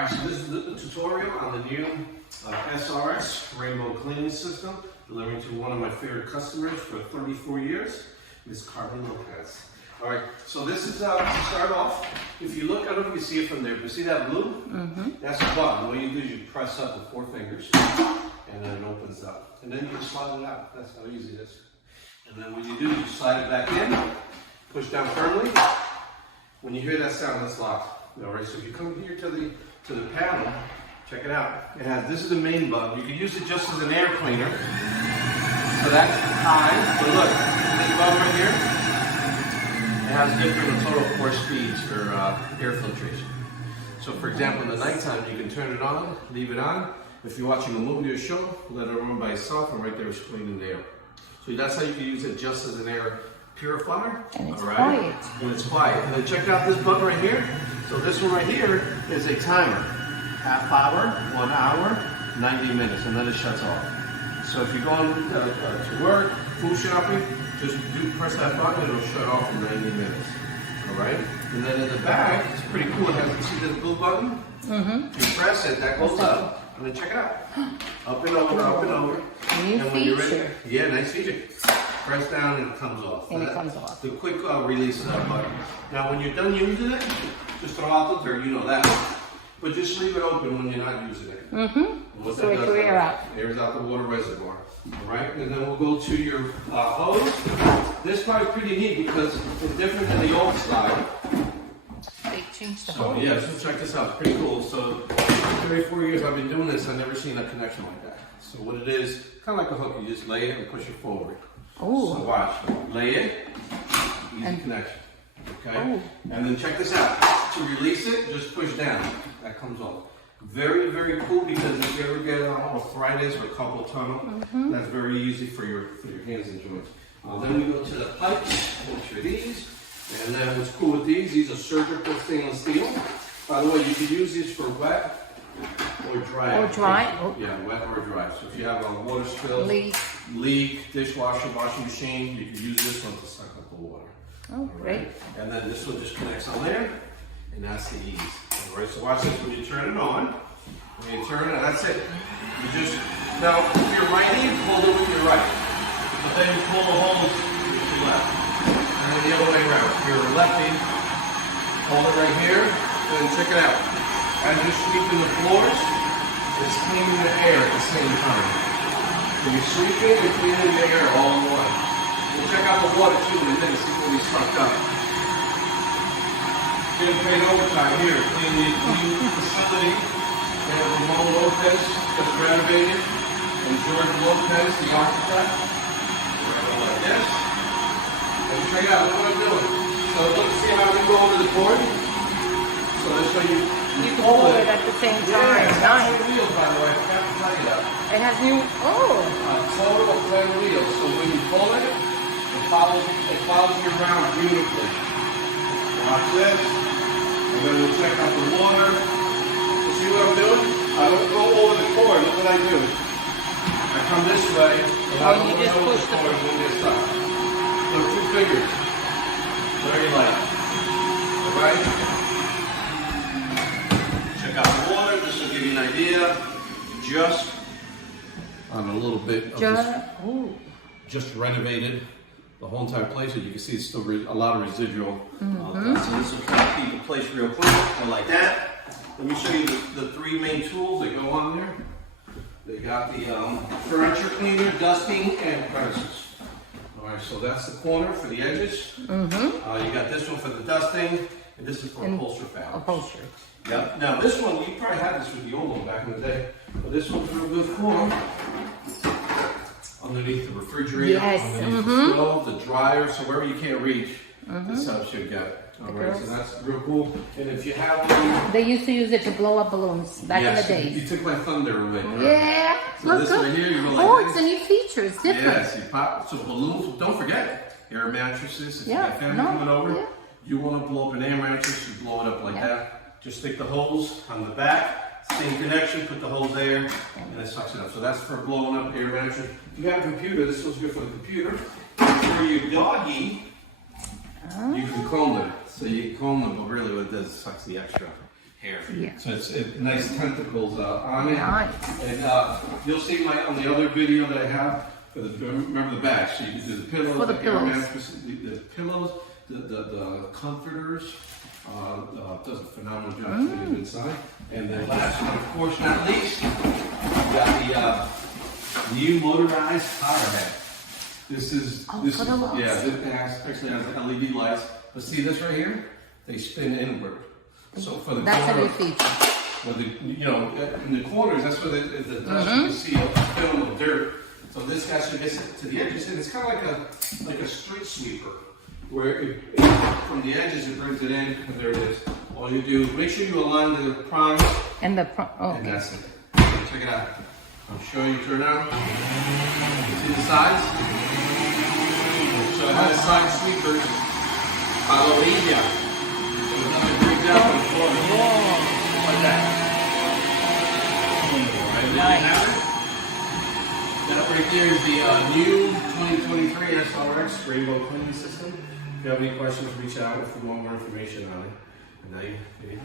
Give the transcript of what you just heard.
Alright, so this is the tutorial on the new SRX Rainbow Cleaning System, delivering to one of my favorite customers for 34 years, Ms. Carly Lopez. Alright, so this is, to start off, if you look, I don't know if you see it from there, but see that blue? Mm-hmm. That's a button. What you do is you press up with 4 fingers, and then it opens up. And then you can slide it out. That's how easy it is. And then what you do is you slide it back in, push down firmly. When you hear that sound, that's locked. Alright, so if you come here to the panel, check it out. It has, this is the main button. You could use it just as an air cleaner. So that's high. But look, this button right here, it has different total 4 speeds for air filtration. So for example, in the nighttime, you can turn it on, leave it on. If you're watching a movie or show, let it run by itself, and right there is cleaning the air. So that's how you can use it just as an air purifier. And it's quiet. And it's quiet. And then check out this button right here. So this one right here is a timer. Half hour, 1 hour, 90 minutes, and then it shuts off. So if you're going to work, food shopping, just press that button, it'll shut off in 90 minutes. Alright? And then in the back, it's pretty cool. It has, see this blue button? Mm-hmm. You press it, that goes up. And then check it out. Up and over, up and over. New and when feature. You're ready, yeah, nice feature. Press down and it comes off. And it comes off. The quick release of that button. Now when you're done using it, just throw out the dirt, you know that. But just leave it open when you're not using it. Mm-hmm. So it will air out. Airs out the water reservoir. Alright, and then we'll go to your hose. This part is pretty neat because it's different than the old style. They changed the So hose. yeah, so check this out, it's pretty cool. So 34 years I've been doing this, I've never seen a connection like that. So what it is, kind of like a hook, you just lay it and push it forward. Oh. So watch, lay it, easy connection. Okay? Oh. And then check this out. To release it, just push down. That comes off. Very, very cool because if you ever get arthritis or carpal tunnel, that's very easy for your hands and joints. Then we go to the pipes, which are these. And then what's cool with these are surgical stainless steel. By the way, you can use these for wet or dry. Or dry? Oh. Yeah, wet or dry. So if you have a water spill, leak, dishwasher, washing machine, you can use this one to suck up the water. Oh, great. And then this one just connects on there, and that's the ease. All right, so watch this when you turn it on. When you turn it, that's it. You just, now, if you're righty, hold it with your right. But then you pull the hose with your left. And then the other way around. If you're lefty, hold it right here, and then check it out. As you're sweeping the floors, it's cleaning the air at the same time. So you're sweeping and cleaning the air all in one. We'll check out the water too in a minute, see what we sucked up. Getting paid overtime here, cleaning the new facility. We have Ramon Lopez just renovated, and George Lopez, the architect. We're going to go like this. And check out what I'm doing. So look, see how we go over the board? So this way you can hold it at the same time. Yeah, Nice. It's wheels, by the way. I forgot to tell you that. It has new, Total 10 wheels. So when you pull it, it follows you around beautifully. Watch this. And then we'll check out the water. You see what I'm doing? I don't go over the cord. Look what I do. I come this way. And I you just push the cord when you're stuck. So 2 fingers. Very light. Alright? Check out the water. This will give you an idea. Just on a little bit of this. Just renovated the whole entire place, and you can see it's still a lot of residual. So this will kind of keep the place real clean, and like that. Let me show you the 3 main tools that go on there. They got the furniture cleaner, dusting, and premises. All right, so that's the corner for the edges. You got this one for the dusting, and this is for upholstery fabrics. upholstery. Yep. Now this one, you probably had this with the old one back in the day, but this one's real good for underneath the refrigerator, underneath the stove, the dryer, so wherever you can't reach, this helps you get. Alright, so that's real cool. And if you have They used to use it to blow up balloons back in the days. You took my thunder away. Yeah, So look this good. right here, you go like It's a new feature. It's different. Yes, you pop. So balloons, don't forget, air mattresses. If you got family coming over, you want to blow up an air mattress, you blow it up like that. Just stick the hose on the back, same connection, put the hose there, and it sucks it up. So that's for blowing up air mattress. If you got a computer, this one's good for the computer. For your doggy, you can comb it. So you can comb them, but really what it does is sucks the extra hair. Yeah. So it's nice tentacles on it. Nice. And you'll see on the other video that I have, for remember the back, so you can do the pillows, For the air pillows. mattress, the pillows, the comforters. Does a phenomenal job to the inside. And then last but of course not least, we got the new motorized power head. This is for this the lights. yeah, this actually has LED lights. But see this right here? They spin inward. So for the That's a corner, good feature. where the in the corners, that's where the dust you can see a film of dirt. So this guy should get to the edges, and it's kind of like a street sweeper, where from the edges it brings it in, and there it is. All you do, make sure you align the prongs, And the and okay. that's it. Check it out. I'm showing you turn on. See the sides? So it has side sweepers. Hallelujah. So another great job on the floor. Like that. Right, Nice. that right there is the new 2023 SRX Rainbow Cleaning System. If you have any questions, reach out if you want more information on it. And now you